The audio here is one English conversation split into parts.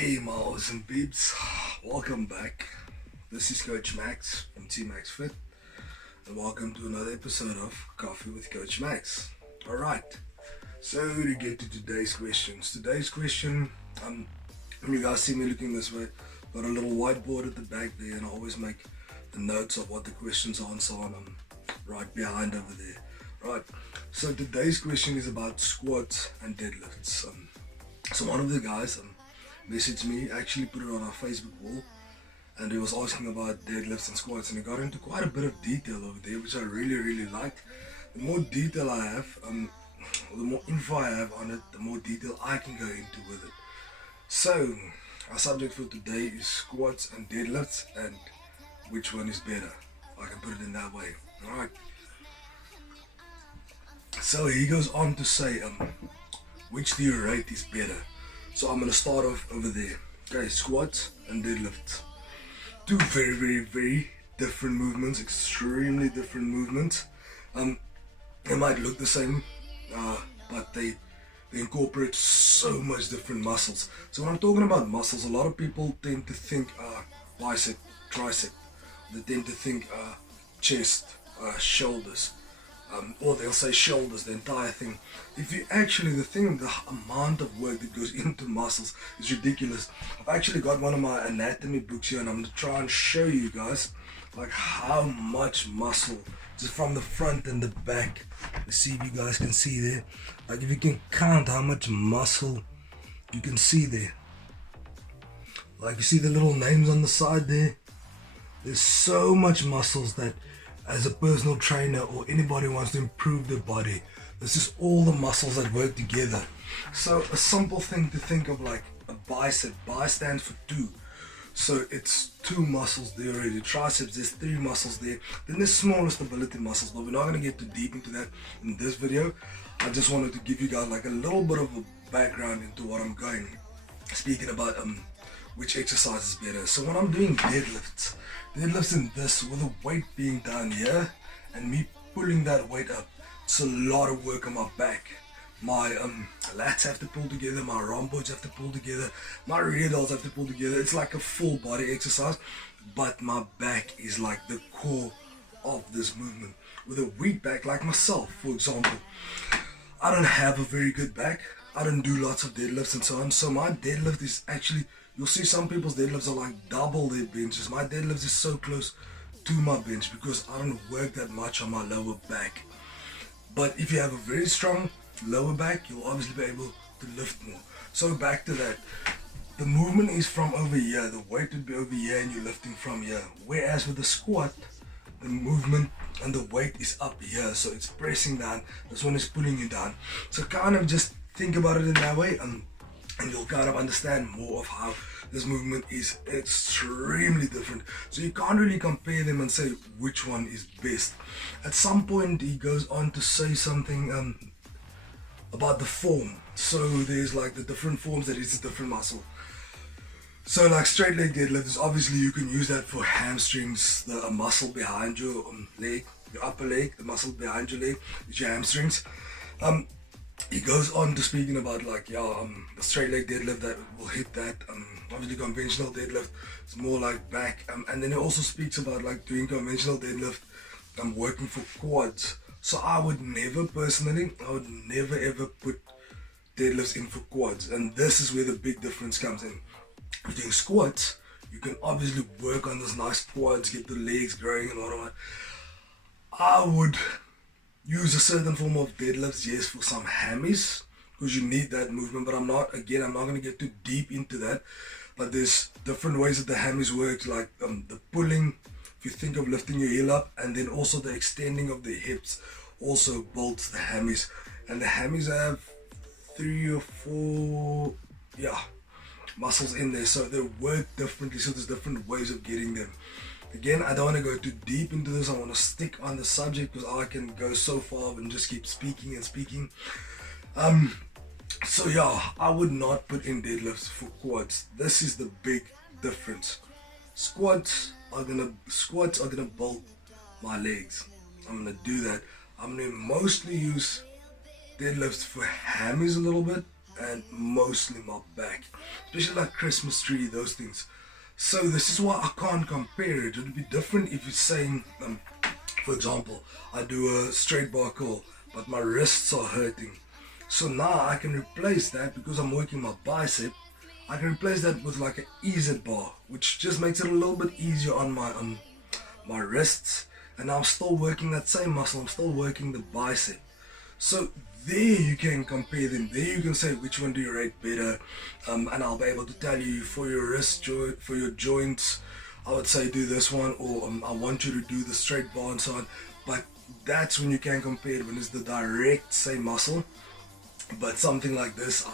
Hey Moles and Beeps, welcome back. This is Coach Max from Max Fit, and welcome to another episode of Coffee with Coach Max. Alright, so to get to today's questions. Today's question, when you guys see me looking this way, got a little whiteboard at the back there, and I always make the notes of what the questions are and so on. Right behind over there. Right, so today's question is about squats and deadlifts. So one of the guys messaged me, actually put it on our Facebook wall, and he was asking about deadlifts and squats, and he got into quite a bit of detail over there, which I really liked. The more detail I have, the more info I have on it, the more detail I can go into with it. So our subject for today is squats and deadlifts, and which one is better. I can put it in that way. Alright. So he goes on to say, which do you rate is better? So I'm going to start off over there. Okay, squats and deadlifts. Two very different movements, extremely different movements. They might look the same, but they incorporate so much different muscles. So when I'm talking about muscles, a lot of people tend to think bicep, tricep. They tend to think chest, shoulders. Or they'll say shoulders, the entire thing. If you actually, the amount of work that goes into muscles is ridiculous. I've actually got one of my anatomy books here, and I'm going to try and show you guys like how much muscle, just from the front and the back. Let's see if you guys can see there. Like if you can count how much muscle you can see there. Like you see the little names on the side there. There's so much muscles that as a personal trainer or anybody wants to improve their body, this is all the muscles that work together. So a simple thing to think of, like a bicep. Bi stands for two, so it's two muscles there already. Triceps, there's three muscles there. Then there's smaller stability muscles, but we're not going to get too deep into that in this video. I just wanted to give you guys like a little bit of a background into what I'm going, speaking about which exercise is better. So when I'm doing deadlifts in this, with the weight being down here and me pulling that weight up, it's a lot of work on my back. My lats have to pull together, my rhomboids have to pull together, my rear delts have to pull together. It's like a full body exercise, but my back is like the core of this movement. With a weak back, like myself for example, I don't have a very good back. I don't do lots of deadlifts and so on, so my deadlift is actually, you'll see some people's deadlifts are like double their benches. My deadlift is so close to my bench because I don't work that much on my lower back. But if you have a very strong lower back, you'll obviously be able to lift more. So back to that, the movement is from over here, the weight would be over here and you're lifting from here. Whereas with the squat, the movement and the weight is up here, so it's pressing down, this one is pulling you down. So kind of just think about it in that way, and you'll kind of understand more of how this movement is extremely different. So you can't really compare them and say which one is best. At some point he goes on to say something about the form. So there's like the different forms that is a different muscle. So like straight leg deadlifts, obviously you can use that for hamstrings, the muscle behind your leg, your upper leg, the muscle behind your leg is your hamstrings. He goes on to speaking about like the straight leg deadlift that will hit that. Obviously conventional deadlift is more like back, and then he also speaks about like doing conventional deadlift working for quads. So I would never personally, ever put deadlifts in for quads, and this is where the big difference comes in. With doing squats, you can obviously work on those nice quads, get the legs growing and whatnot. I would use a certain form of deadlifts, yes, for some hammies, because you need that movement, but I'm not going to get too deep into that. But there's different ways that the hammies work, like the pulling, if you think of lifting your heel up, and then also the extending of the hips also builds the hammies. And the hammies have 3 or 4 muscles in there, so they work differently, so there's different ways of getting them. Again, I don't want to go too deep into this. I want to stick on the subject because I can go so far and just keep speaking and speaking. So yeah, I would not put in deadlifts for quads. This is the big difference. Squats are gonna build my legs. I'm gonna do that. I'm gonna mostly use deadlifts for hammies a little bit, and mostly my back, especially like Christmas tree, those things. So this is why I can't compare it. It would be different if you're saying, for example, I do a straight bar curl, but my wrists are hurting. So now I can replace that because I'm working my bicep. I can replace that with like an EZ bar, which just makes it a little bit easier on my wrists. And I'm still working that same muscle. I'm still working the bicep. So there you can compare them. There you can say which one do you rate better. And I'll be able to tell you for your wrist joint, for your joints, I would say do this one, or I want you to do the straight bar and so on. But that's when you can compare it, when it's the direct same muscle. But something like this,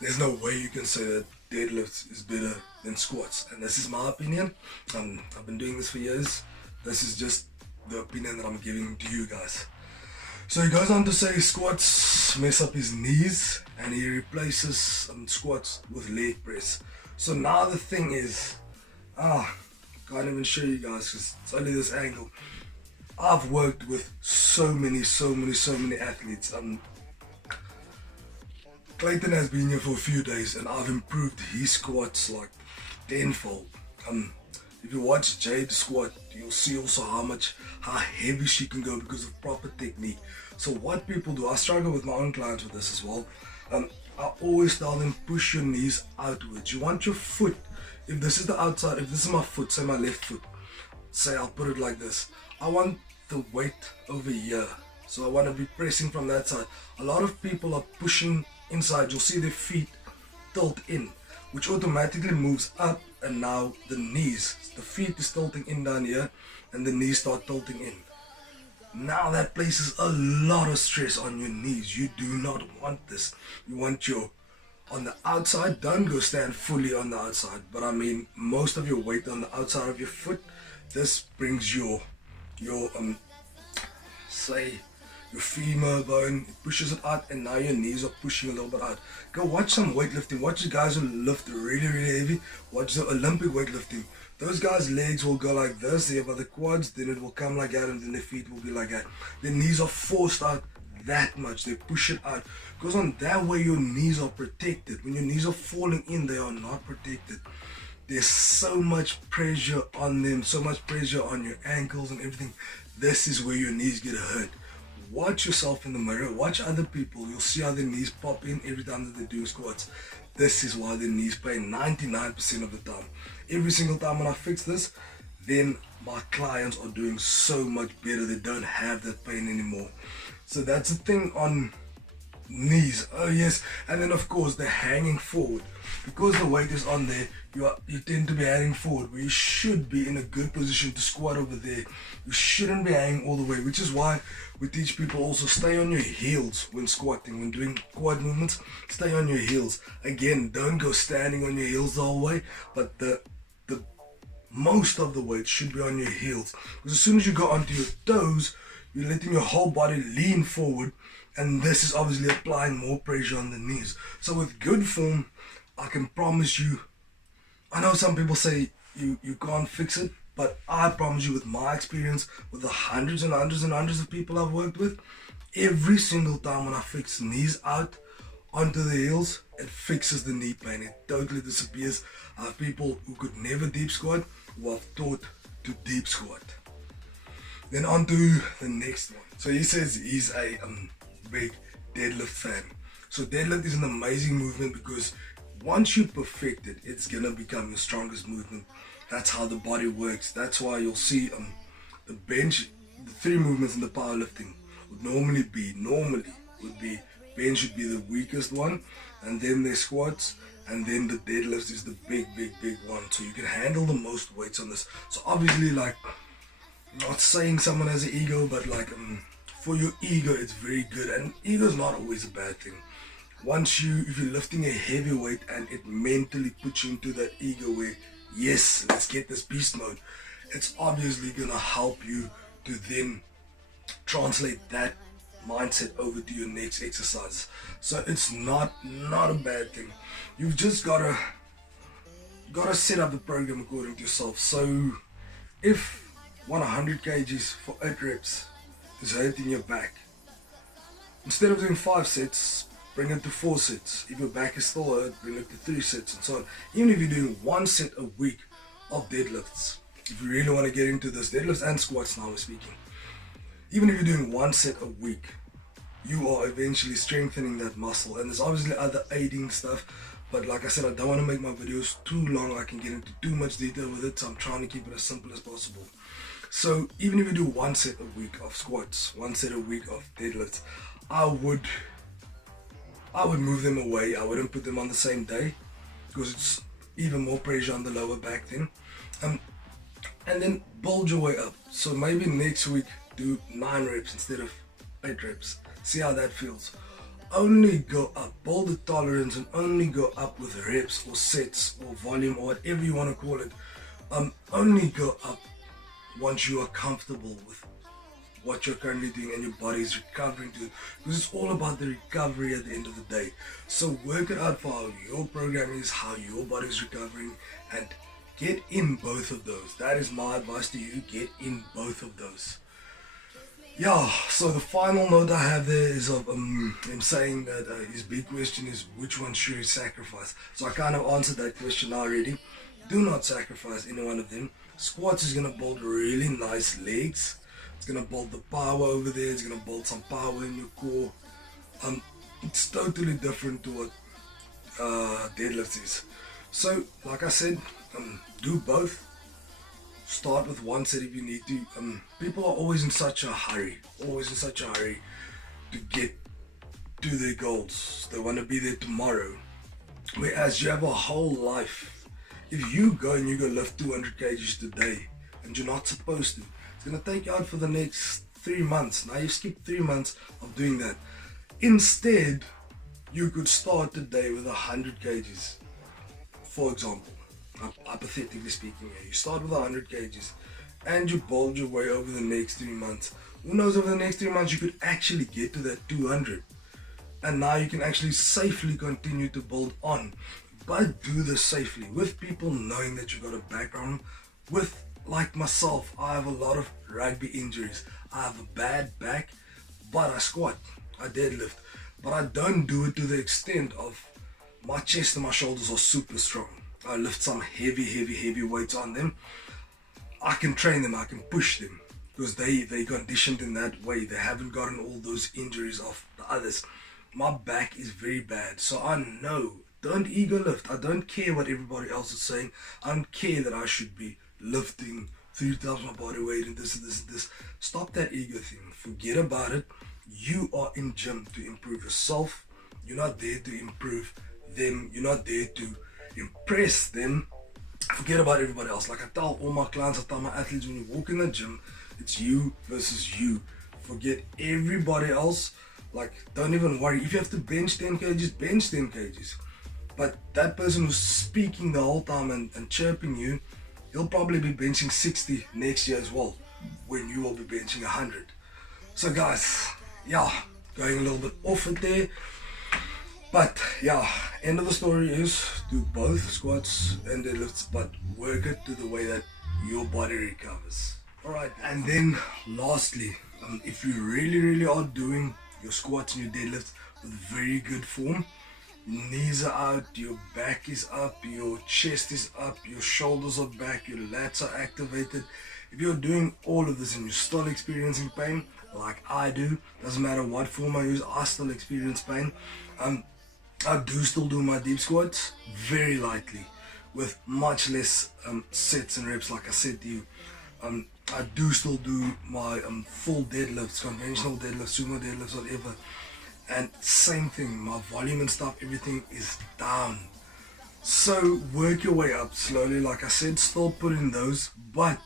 there's no way you can say that deadlifts is better than squats. And this is my opinion. I've been doing this for years. This is just the opinion that I'm giving to you guys. So he goes on to say squats mess up his knees, and he replaces squats with leg press. So now the thing is, can't even show you guys because it's only this angle. I've worked with so many athletes. Clayton has been here for a few days and I've improved his squats like tenfold. If you watch Jade squat, you'll see also how heavy she can go because of proper technique. So what people do, I struggle with my own clients with this as well. I always tell them, push your knees outwards. You want your foot, if this is the outside, if this is my foot, say my left foot, say I'll put it like this. I want the weight over here. So I want to be pressing from that side. A lot of people are pushing inside. You'll see their feet tilt in, which automatically moves up, and now the knees, the feet is tilting in down here and the knees start tilting in. Now that places a lot of stress on your knees. You do not want this. You want your, on the outside, don't go stand fully on the outside, but I mean most of your weight on the outside of your foot. This brings your say your femur bone, it pushes it out, and now your knees are pushing a little bit out. Go watch some weightlifting. Watch the guys who lift really heavy. Watch the Olympic weightlifting. Those guys' legs will go like this here by the quads, then it will come like that, and then their feet will be like that. Their knees are forced out that much. They push it out. Because on that way your knees are protected. When your knees are falling in, they are not protected. There's so much pressure on them, so much pressure on your ankles and everything. This is where your knees get hurt. Watch yourself in the mirror, watch other people. You'll see how their knees pop in every time that they do squats. This is why their knees pain 99% of the time. Every single time when I fix this, then my clients are doing so much better. They don't have that pain anymore. So that's the thing on knees. Oh yes, and then of course the hanging forward. Because the weight is on there, you tend to be hanging forward, where you should be in a good position to squat over there. You shouldn't be hanging all the way, which is why we teach people also stay on your heels when squatting, when doing quad movements. Stay on your heels. Again, don't go standing on your heels the whole way, but the most of the weight should be on your heels. Because as soon as you go onto your toes, you're letting your whole body lean forward, and this is obviously applying more pressure on the knees. So with good form, I can promise you, I know some people say you can't fix it, but I promise you, with my experience, with the hundreds and hundreds of people I've worked with, every single time when I fix knees out onto the heels, it fixes the knee pain. It totally disappears. I have people who could never deep squat who I've taught to deep squat. Then on to the next one. So he says he's a big deadlift fan. So deadlift is an amazing movement because once you perfect it, it's gonna become your strongest movement. That's how the body works. That's why you'll see the bench, the three movements in the powerlifting would normally be bench would be the weakest one, and then the squats, and then the deadlifts is the big one. So you can handle the most weights on this. So obviously, like, not saying someone has an ego, but like for your ego, it's very good, and ego is not always a bad thing. If you're lifting a heavy weight and it mentally puts you into that ego where, yes, let's get this beast mode, it's obviously gonna help you to then translate that mindset over to your next exercise. So it's not a bad thing. You've just gotta set up the program according to yourself. So if 100 kgs for 8 reps is hurting your back, instead of doing 5 sets, bring it to 4 sets. If your back is still hurt, bring it to 3 sets, and so on. Even if you're doing 1 set a week of deadlifts, if you really want to get into this, deadlifts and squats now we're speaking, even if you're doing 1 set a week, you are eventually strengthening that muscle. And there's obviously other aiding stuff, but like I said, I don't want to make my videos too long. I can get into too much detail with it, so I'm trying to keep it as simple as possible. So even if you do 1 set a week of squats, 1 set a week of deadlifts, I would move them away. I wouldn't put them on the same day, because it's even more pressure on the lower back then. And then build your way up. So maybe next week do 9 reps instead of 8 reps. See how that feels. Only go up, build the tolerance, and only go up with reps or sets or volume or whatever you want to call it. Only go up once you are comfortable with what you're currently doing and your body is recovering to it, because it's all about the recovery at the end of the day. So work it out for how your program is, how your body is recovering, and get in both of those. That is my advice to you. Get in both of those. Yeah, so the final note I have there is of him saying that his big question is, which one should you sacrifice? So I kind of answered that question already. Do not sacrifice any one of them. Squats is going to build really nice legs. It's going to build the power over there. It's going to build some power in your core. It's totally different to what deadlifts is. So like I said, do both. Start with 1 set if you need to. People are always in such a hurry to get to their goals. They want to be there tomorrow, whereas you have a whole life. If you go and you go lift 200 kgs today and you're not supposed to, it's going to take you out for the next 3 months. Now you skip 3 months of doing that. Instead, you could start today with 100 kgs, for example. Hypothetically speaking, you start with 100 kgs and you build your way over the next 3 months. Who knows, over the next 3 months you could actually get to that 200, and now you can actually safely continue to build on. But do this safely, with people knowing that you've got a background. With, like myself, I have a lot of rugby injuries. I have a bad back, but I squat, I deadlift, but I don't do it to the extent of my chest and my shoulders are super strong. I lift some heavy weights on them. I can train them, I can push them, because they conditioned in that way. They haven't gotten all those injuries of the others. My back is very bad, so I know, don't ego lift. I don't care what everybody else is saying. I don't care that I should be lifting 3 times my body weight and this and this and this. Stop that ego thing, forget about it. You are in gym to improve yourself. You're not there to improve them. You're not there to impress them. Forget about everybody else. Like I tell all my clients, I tell my athletes, when you walk in the gym, it's you versus you. Forget everybody else. Like, don't even worry. If you have to bench 10 kgs, bench 10 kgs. But that person who's speaking the whole time and chirping you, he'll probably be benching 60 next year as well, when you will be benching 100. So guys, yeah, going a little bit off it there. But yeah, end of the story is do both squats and deadlifts, but work it to the way that your body recovers. Alright, and then lastly, if you really are doing your squats and your deadlifts with very good form, your knees are out, your back is up, your chest is up, your shoulders are back, your lats are activated. If you're doing all of this and you're still experiencing pain, like I do, doesn't matter what form I use, I still experience pain. I do still do my deep squats very lightly with much less sets and reps, like I said to you. I do still do my full deadlifts, conventional deadlifts, sumo deadlifts, whatever. And same thing, my volume and stuff, everything is down. So work your way up slowly, like I said, still put in those, but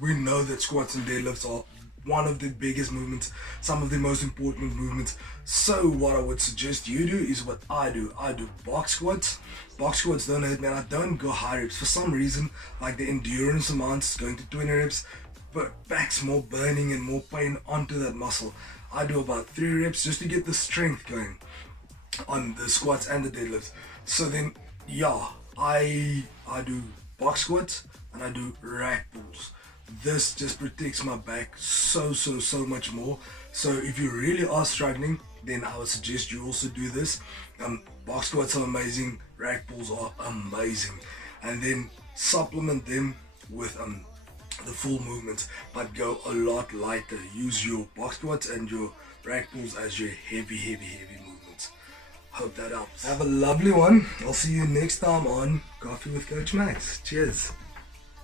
we know that squats and deadlifts are one of the biggest movements, some of the most important movements. So what I would suggest you do is what I do. I do box squats. Box squats don't hurt, man. I don't go high reps. For some reason, like the endurance amounts, going to 20 reps, but back's more burning and more pain onto that muscle. I do about 3 reps just to get the strength going on the squats and the deadlifts. So then, yeah, I do box squats and I do rack pulls. this just protects my back so much more. So if you really are struggling, then I would suggest you also do this. Box squats are amazing, rack pulls are amazing, and then supplement them with the full movements, but go a lot lighter. Use your box squats and your rack pulls as your heavy movements. Hope that helps. Have a lovely one. I'll see you next time on Coffee with Coach Max. Cheers.